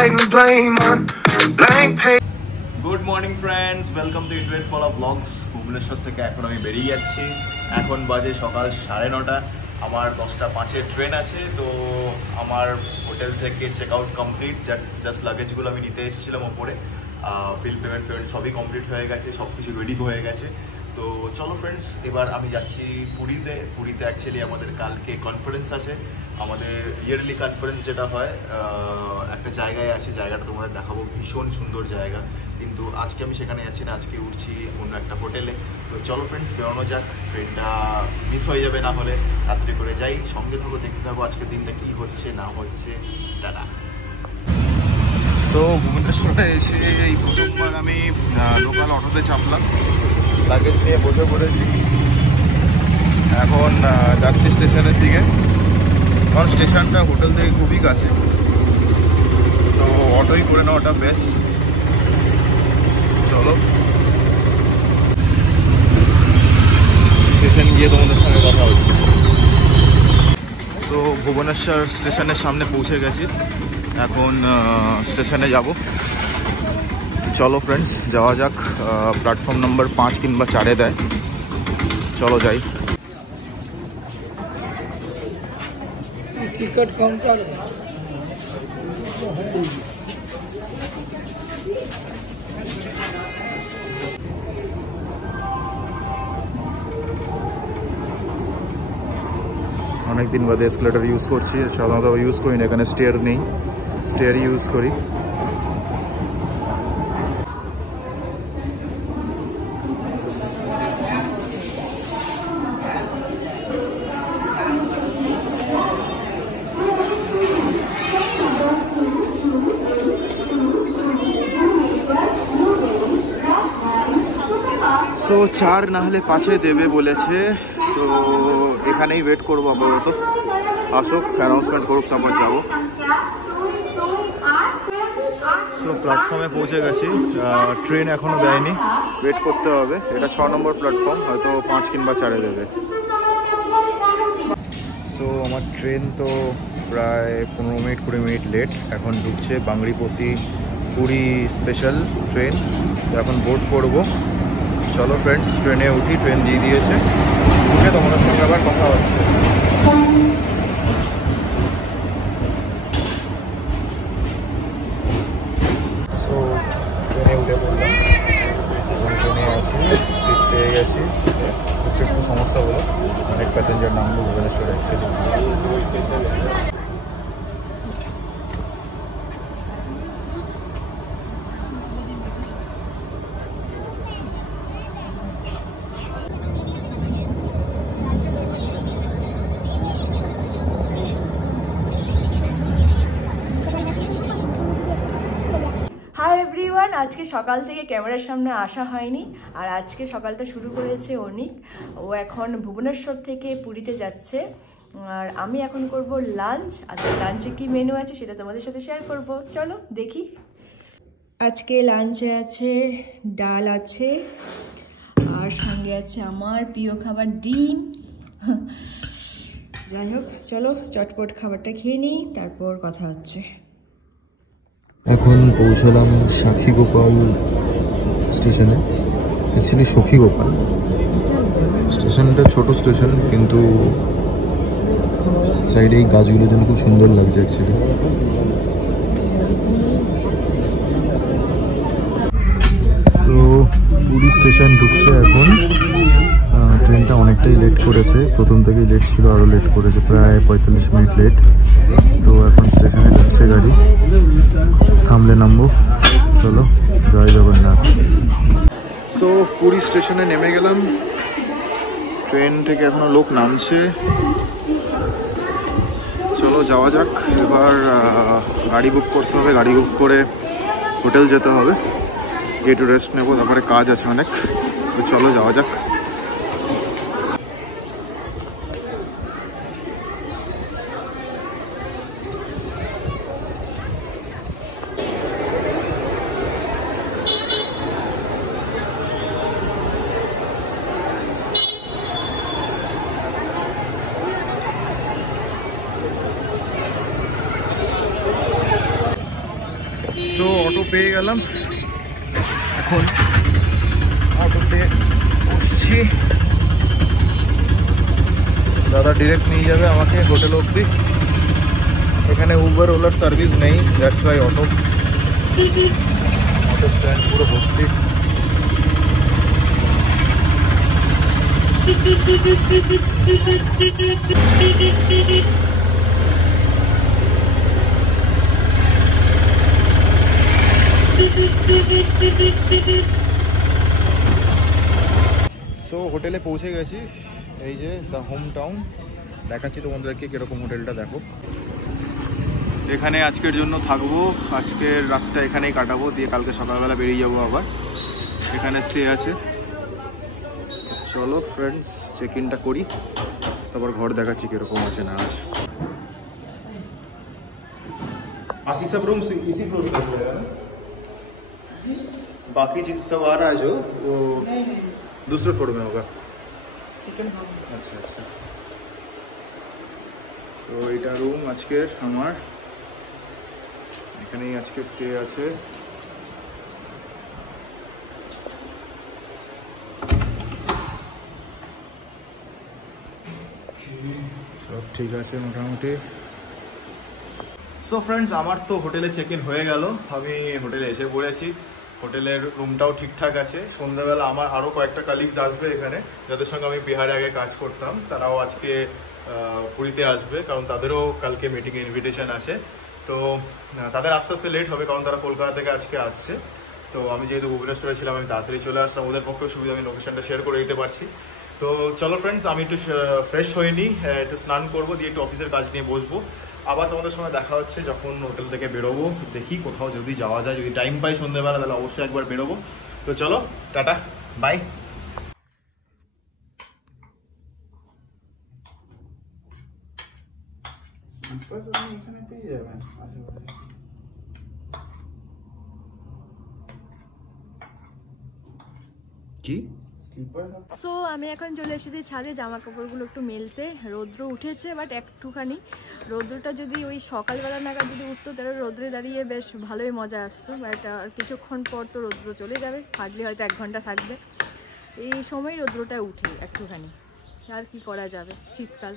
writing blame on blank page. Good morning friends, welcome to internet পলা blogs. Bhubaneswar থেকে এখন আমি বেরিয়ে যাচ্ছি। এখন বাজে সকাল 9:30। আমার 10:05-এর ট্রেন আছে। তো আমার হোটেল থেকে চেক আউট কমপ্লিট। জাস্ট লাগেজগুলো আমি নিতে এসেছিলাম ওপরে। বিল পেমেন্ট সবই কমপ্লিট হয়ে গেছে, সব কিছু রেডি হয়ে গেছে। তো চলো ফ্রেন্ডস, এবার আমি যাচ্ছি পুরীতে। পুরীতে অ্যাকচুয়ালি আমাদের কালকে কনফারেন্স আছে, আমাদের ইয়ারলি কনফারেন্স যেটা হয়। একটা জায়গায় আছে, জায়গাটা তোমাদের দেখাবো, ভীষণ সুন্দর জায়গা। কিন্তু আজকে আমি সেখানে যাচ্ছি না, আজকে উঠছি অন্য একটা হোটেলে। তো চলো ফ্রেন্ডস, বেরোনো যাক, ট্রেনটা মিস হয়ে যাবে না হলে। রাত্রে করে যাই, সঙ্গে থাকো, দেখতে থাকো আজকের দিনটা কী হচ্ছে না হচ্ছে। টাটা। তো ভুবনেশ্বরে এসে এই প্রথমবার আমি লোকাল অটোতে চাপলাম, লাগেজ নিয়ে বসে পড়েছি। এখন যাচ্ছি স্টেশনের দিকে, কারণ স্টেশনটা হোটেল থেকে খুবই কাছে। তো অটোই করে নেওয়াটা বেস্ট। চলো স্টেশন গিয়ে তোমাদের সঙ্গে কথা হচ্ছে। তো ভুবনেশ্বর স্টেশনের সামনে পৌঁছে গেছি, এখন স্টেশনে যাব। চলো ফ্রেন্ডস, যাওয়া যাক। প্ল্যাটফর্ম নাম্বার 5 কিংবা 4-এ দেয়। চলো যাই। টিকিট কাউন্টার অনেকদিন বাদে এসকেলেটর ইউজ করছি, সাধারণত ইউজ করি না, এখানে স্টেয়ার নেই, স্টেয়ারই ইউজ করি। তো 4 না হলে 5-এ দেবে বলেছে। তো এখানেই ওয়েট করবো আপাতত, আসুক, অ্যানাউন্সমেন্ট করুক, তারপর যাবো। সো প্ল্যাটফর্মে পৌঁছে গেছি, ট্রেন এখনও দেয়নি, ওয়েট করতে হবে। এটা 6 নম্বর প্ল্যাটফর্ম, হয়তো 5 কিংবা 4-এ দেবে। সো আমার ট্রেন তো প্রায় 15-20 মিনিট লেট। এখন ঢুকছে বাংরিপোষি পুরী স্পেশাল ট্রেন। এখন বোর্ড করবো। চলো ফ্রেন্ডস, ট্রেনে উঠি, ট্রেন দিয়ে দিয়েছে, উঠে তোমাদের সঙ্গে আবার কথা হচ্ছে। তো ট্রেনে উঠে পড়লাম, এবং ট্রেনে আছি, সিট পেয়ে গেছি। একটু সমস্যা হলো, অনেক প্যাসেঞ্জার নামলো ভুবনেশ্বরে অ্যাকচুয়ালি। হাই এভরিওয়ান, আজকে সকাল থেকে ক্যামেরার সামনে আসা হয়নি। আর আজকে সকালটা শুরু করেছে অনিক। ও এখন ভুবনেশ্বর থেকে পুরীতে যাচ্ছে, আর আমি এখন করব লাঞ্চ। আজকে লাঞ্চে কি মেনু আছে সেটা তোমাদের সাথে শেয়ার করব, চলো দেখি। আজকে লাঞ্চে আছে ডাল আছে, আর সঙ্গে আছে আমার প্রিয় খাবার ডিম। যাই হোক, চলো চটপট খাবারটা খেয়ে নিই, তারপর কথা হচ্ছে। এখন পৌঁছলাম সাক্ষীগোপাল স্টেশনে, অ্যাকচুয়ালি সখীগোপাল স্টেশনটা। ছোট স্টেশন, কিন্তু সাইডে এই গাছগুলোর জন্য খুব সুন্দর লাগছে অ্যাকচুয়ালি। সো পুরী স্টেশন ঢুকছে এখন। ট্রেনটা অনেকটাই লেট করেছে, প্রথম থেকেই লেট ছিল, আরও লেট করেছে, প্রায় 45 মিনিট লেট। তো এখন স্টেশনে ঢুকছে গাড়ি, থামলে নামবো। চলো, জয় জগন্নাথ। সো পুরী স্টেশনে নেমে গেলাম, ট্রেন থেকে এখনো লোক নামছে। চলো যাওয়া যাক। এবার গাড়ি বুক করতে হবে, গাড়ি বুক করে হোটেল যেতে হবে, গিয়ে একটু রেস্ট নেবো, তারপরে কাজ আছে অনেক। তো চলো যাওয়া যাক। অটো পেয়ে গেলাম, এখন অটোতে বসছি। দাদা ডিরেক্ট নিয়ে যাবে আমাকে হোটেল অবধি। এখানে উবার ওলার সার্ভিস নেই, দ্যাটস ওয়াই অটো স্ট্যান্ড পুরো ভর্তি। সো হোটেলে পৌঁছে গেছি, এই যে দ্য হোম টাউন। দেখাচ্ছি তোমাদেরকে কিরকম হোটেলটা, দেখো। এখানে আজকের জন্য থাকবো, আজকের রাতটা এখানেই কাটাবো, দিয়ে কালকে সকালবেলা বেরিয়ে যাবো আবার। এখানে স্টে আছে। চলো ফ্রেন্ডস, চেক ইনটা করি, তারপর ঘর দেখাচ্ছি কিরকম আছে না আছে। बाकी सब रूम इसी फ्लोर पे है ना? बाकी चीज सब आ रहा है जो वो दूसरे फ्लोर में होगा। अच्छा अच्छा, তো এটা রুম আজকের আমার, এখানেই আজকে স্টে আছে। সব ঠিক আছে মোটামুটি। সো ফ্রেন্ডস, আমার তো হোটেলে চেক ইন হয়ে গেল, আমি হোটেলে এসে পড়েছি। হোটেলের রুমটাও ঠিকঠাক আছে। সন্ধ্যাবেলা আমার আরও কয়েকটা কালিগস আসবে এখানে, যাদের সঙ্গে আমি বিহারে আগে কাজ করতাম, তারাও আজকে পুরীতে আসবে, কারণ তাদেরও কালকে মিটিংয়ে ইনভিটেশন আছে। তো তাদের আস্তে আস্তে লেট হবে, কারণ তারা কলকাতা থেকে আজকে আসছে। তো আমি যেহেতু ভুবনেশ্বরে ছিলাম, আমি তাড়াতাড়ি চলে আসলাম, ওদের পক্ষেও সুবিধা, আমি লোকেশনটা শেয়ার করে দিতে পারছি। তো চলো ফ্রেন্ডস, আমি একটু ফ্রেশ হয়ে নিই, একটু স্নান করবো, দিয়ে একটু অফিসের কাজ নিয়ে বসবো। আবার তোমাদের সঙ্গে দেখা হচ্ছে যখন হোটেল থেকে বেরোবো। দেখি কোথাও যদি যাওয়া যায়, যদি টাইম পাই সন্ধ্যেবেলা, তাহলে অবশ্যই একবার বেরোবো। তো চলো, টাটা, বাই। এখানে পেয়ে যাবেন আশেপাশে। কি সো আমি এখন চলে এসেছি ছাদে জামা কাপড়গুলো একটু মেলতে। রৌদ্র উঠেছে, বাট একটুখানি রৌদ্রটা যদি ওই সকালবেলা নাগাদ যদি উঠতো, তাহলে রৌদ্রে দাঁড়িয়ে বেশ ভালোই মজা আসতো। বাট আর কিছুক্ষণ পর তো রৌদ্র চলে যাবে, হার্ডলি হয়তো 1 ঘন্টা থাকবে। এই সময় রৌদ্রটা উঠে একটুখানি, আর কি করা যাবে, শীতকাল।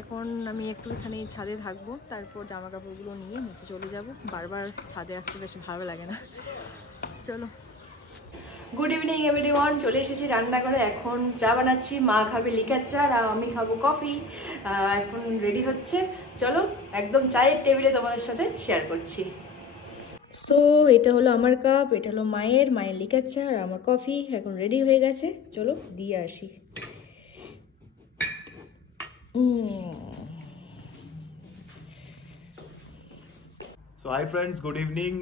এখন আমি একটুখানি ছাদে থাকবো, তারপর জামা কাপড়গুলো নিয়ে নিচে চলে যাব। বারবার ছাদে আসতে বেশ ভালো লাগে না। চলো, গুড ইভিনিং এভরিওয়ান। চলে এসেছি রান্নাঘরে, এখন চা বানাচ্ছি। মা খাবে লিকার চা আর আমি খাবো কফি। এখন রেডি হচ্ছে, চলো একদম চায়ের টেবিলে তোমাদের সাথে শেয়ার করছি। সো এটা হলো আমার কাপ, এটা হলো মায়ের লিকার চা আর আমার কফি এখন রেডি হয়ে গেছে। চলো দিয়ে আসি। So hi friends, good evening.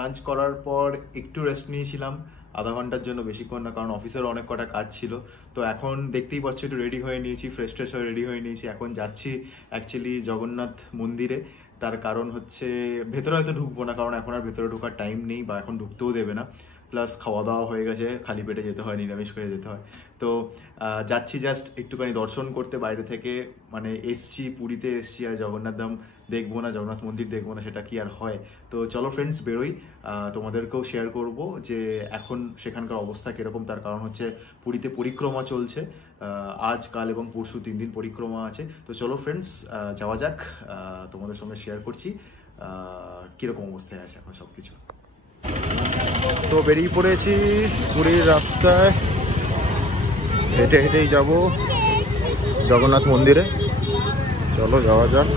Lunch করার পর একটু রেস্ট নিয়েছিলাম, আধা ঘন্টার জন্য, বেশিক্ষণ না, কারণ অফিসের অনেক কটা কাজ ছিল। তো এখন দেখতেই পাচ্ছ একটু রেডি হয়ে নিয়েছি, ফ্রেশ হয়ে রেডি হয়ে নিয়েছি। এখন যাচ্ছি অ্যাকচুয়ালি জগন্নাথ মন্দিরে। তার কারণ হচ্ছে ভেতরে হয়তো ঢুকবো না, কারণ এখন আর ভেতরে ঢোকার টাইম নেই, বা এখন ঢুকতেও দেবে না। প্লাস খাওয়া দাওয়া হয়ে গেছে, খালি পেটে যেতে হয়, নিরামিষ করে যেতে হয়। তো যাচ্ছি জাস্ট একটুখানি দর্শন করতে বাইরে থেকে। মানে এসছি, পুরীতে এসছি, আর জগন্নাথ ধাম দেখবো না, জগন্নাথ মন্দির দেখবো না, সেটা কি আর হয়। তো চলো ফ্রেন্ডস, বেরোই, তোমাদেরকেও শেয়ার করব যে এখন সেখানকার অবস্থা কীরকম। তার কারণ হচ্ছে পুরীতে পরিক্রমা চলছে, আজ কাল এবং পরশু 3 দিন পরিক্রমা আছে। তো চলো ফ্রেন্ডস, যাওয়া যাক, তোমাদের সঙ্গে শেয়ার করছি কীরকম অবস্থায় আছে এখন সব কিছু। তো বেরিয়ে পড়েছি পুরীর রাস্তায়, হেঁটে হেঁটেই যাব জগন্নাথ মন্দিরে। চলো যাওয়া যাক।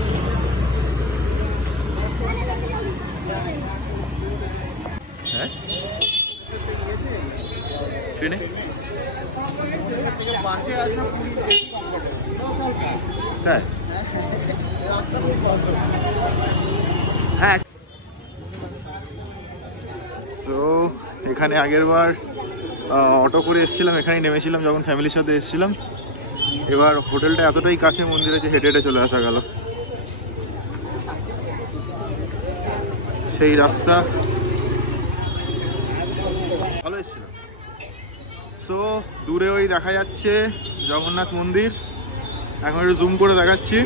হ্যাঁ, ট্রেনে হ্যাঁ হ্যাঁ। সো এখানে আগেরবার অটো করে এসেছিলাম, এখানেই নেমেছিলাম যখন ফ্যামিলির সাথে এসেছিলাম। এবার হোটেলটা এতটাই কাছে মন্দিরে যে হেঁটে হেঁটে চলে আসা গেল। সেই রাস্তা ভালো এসেছিল। সো দূরে ওই দেখা যাচ্ছে জগন্নাথ মন্দির, এখন একটু জুম করে দেখাচ্ছি।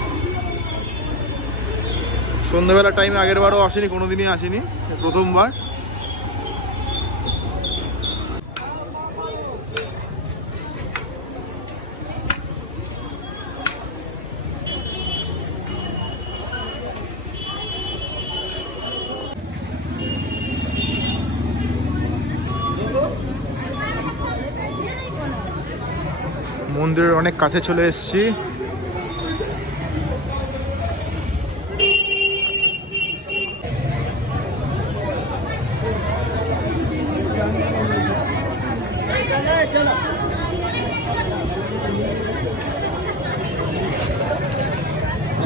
সন্ধ্যাবেলা টাইমে আগেরবারও আসেনি, কোনোদিনই আসেনি, প্রথমবার। মন্দিরের অনেক কাছে চলে এসেছি।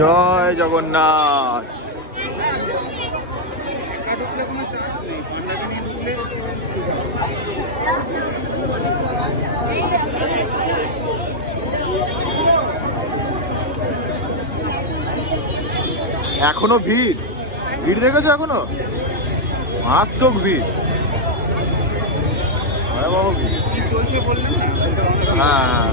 জয় জগন্নাথ। এখনো ভিড়, ভিড় দেখেছো এখনো? মারাত্মক ভিড়, ভয়াবহ ভিড়। হ্যাঁ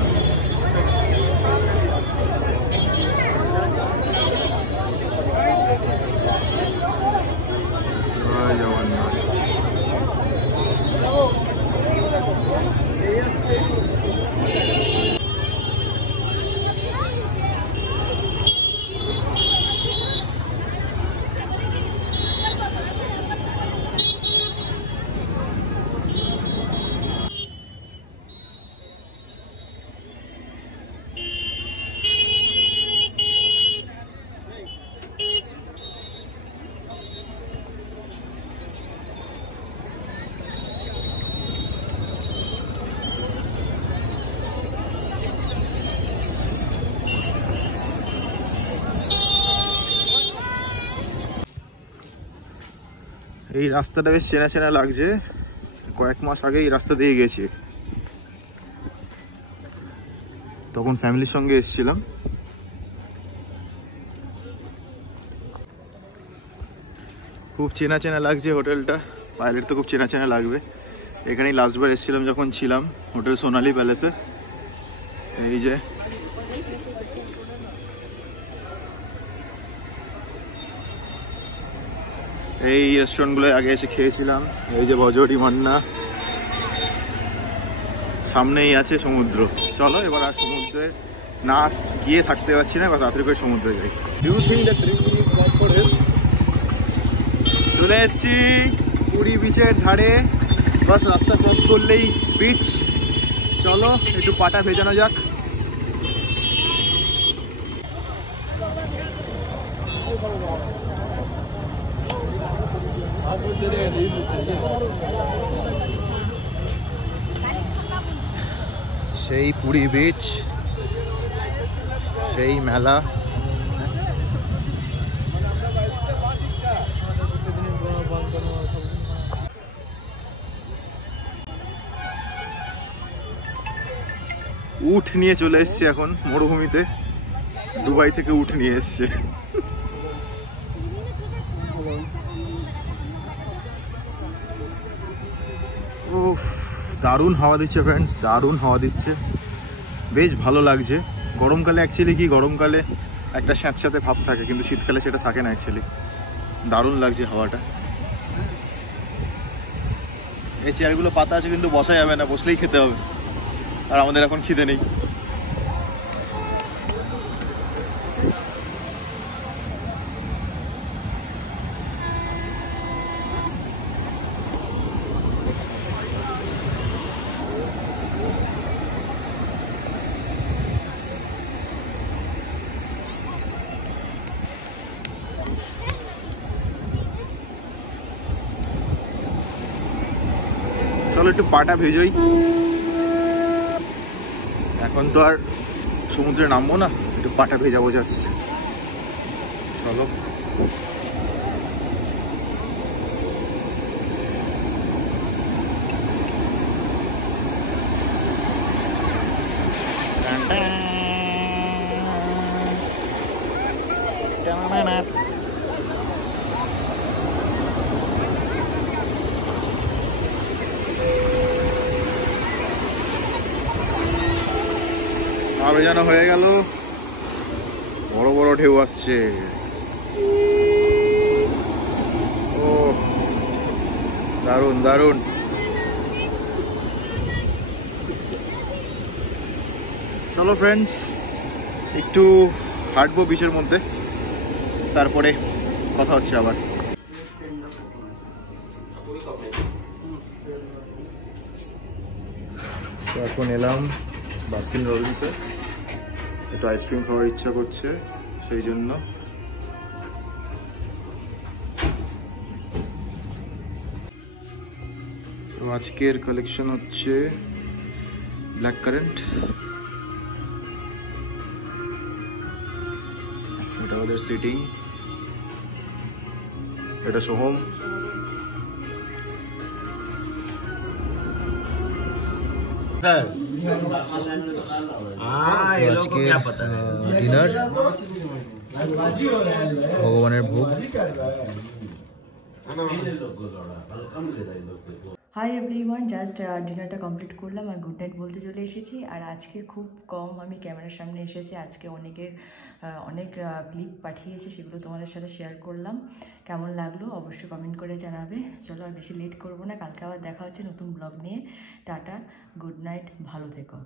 জয় জগন্নাথ। এই রাস্তাটা বেশ চেনা চেনা লাগছে, কয়েক মাস আগে এই রাস্তা দিয়ে গেছি, তখন ফ্যামিলির সঙ্গে এসেছিলাম। খুব চেনা চেনা লাগছে হোটেলটা, পাইলট তো খুব চেনা চেনা লাগবে। এখানেই লাস্টবার এসেছিলাম যখন ছিলাম, হোটেল সোনালি প্যালেসে। এই যে এই রেস্টুরেন্টগুলো আগে এসে খেয়েছিলাম। এই যে ভজহরি মান্না, সামনেই আছে সমুদ্র। চলো এবার আর সমুদ্রে না গিয়ে থাকতে পারছি না, এবার তাড়াতাড়ি করে সমুদ্রে যাই। চলে এসছি পুরী বিচের ধারে, বাস রাস্তা ক্রস করলেই বিচ। চলো একটু পাটা ভেজানো যাক। সেই পুরী বিচ, সেই মেলা। উট নিয়ে চলে এসছে এখন মরুভূমিতে, দুবাই থেকে উট নিয়ে এসছে। উফ, দারুণ হাওয়া দিচ্ছে ফ্রেন্ডস, দারুণ হাওয়া দিচ্ছে, বেশ ভালো লাগছে। গরমকালে অ্যাকচুয়ালি কি, গরমকালে একটা স্যাঁতস্যাঁতে ভাব থাকে, কিন্তু শীতকালে সেটা থাকে না অ্যাকচুয়ালি। দারুণ লাগছে হাওয়াটা। এই চেয়ারগুলো পাতা আছে কিন্তু বসা যাবে না, বসলেই খেতে হবে, আর আমাদের এখন খিদে নেই। চলো একটু পাটা ভেজোই। এখন তো আর সমুদ্রে নামবো না, একটু পাটা ভেজাবো জাস্ট। চলো ভেজানো হয়ে গেল, বড় বড় ঢেউ আসছে। ও দারুণ দারুণ। চলো ফ্রেন্ডস একটু হাঁটবো বিচের মধ্যে, তারপরে কথা হচ্ছে আবার। এখন এলাম বাস্কিন রবিন্সে একটু আইসক্রিম খাওয়ার ইচ্ছা করছে, সেই জন্য। তো আজকের কালেকশন হচ্ছে ব্ল্যাক কারেন্ট, এটা ওদের সিটিং, এটা সোহম, ডিনার ভগবানের ভোগ। হাই এভরিওয়ান, জাস্ট ডিনারটা কমপ্লিট করলাম আর গুড নাইট বলতে চলে এসেছি। আর আজকে খুব কম আমি ক্যামেরার সামনে এসেছি, আজকে অনেক ক্লিপ পাঠিয়েছে, সেগুলো তোমাদের সাথে শেয়ার করলাম। কেমন লাগলো অবশ্যই কমেন্ট করে জানাবে। চলো আর বেশি লেট করবো না, কালকে আবার দেখা হচ্ছে নতুন ব্লগ নিয়ে। টাটা, গুড নাইট, ভালো থেকো।